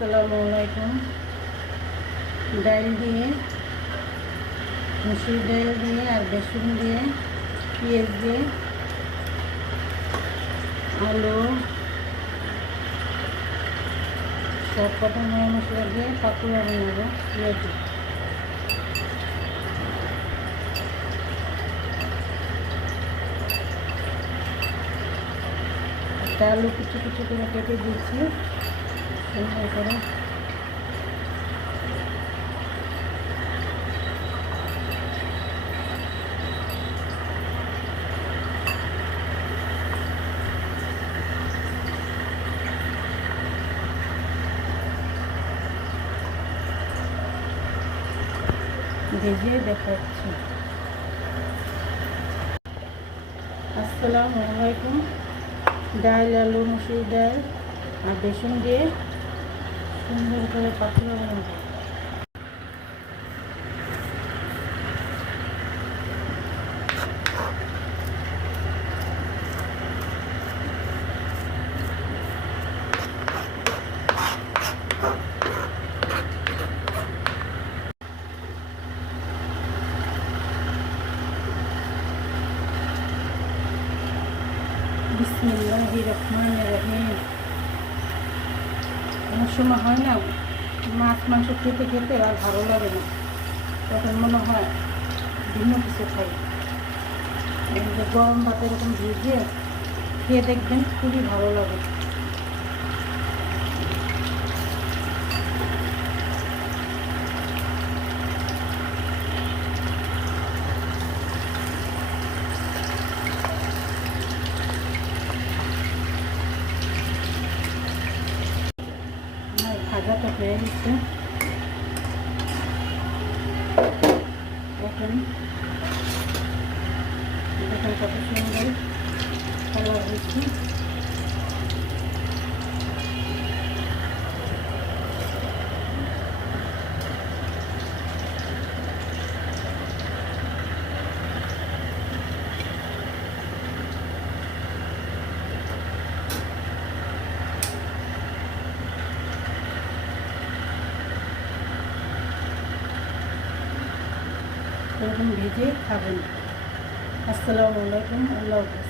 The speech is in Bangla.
আসসালামু আলাইকুম। ডাল দিয়ে, মুসুর ডাল দিয়ে আর বেসন দিয়ে, পেঁয়াজ দিয়ে, আলু, সব কটা ময় মশলা দিয়ে পাতুয়া বানাবো। পেঁয়াজি একটা আলু কুচি কুচি করে কেটে দিচ্ছি সুন্দর করে। ভেজে দেখাচ্ছি। আসসালামু আলাইকুম। ডাল, আলু, মুসুর ডাল আর বেসন দিয়ে সুন্দর করে পাতুয়া বানাবো। বিসমিল্লাহির রহমানির রহিম। অনেক সময় হয় না, মাছ মাংস খেতে খেতে আর ভালো লাগে না, তখন মনে হয় ভিন্ন কিছু খাই। গরম ভাতে এরকম ভিজে খেয়ে দেখবেন, খুবই ভালো লাগে। ভাজাটা হয়ে গেছে, এখন দেখেন কত সুন্দর কালার হয়েছে। এরকম ভেজে খাবেন। আসসালামু আলাইকুম, আল্লাহ হাফেজ।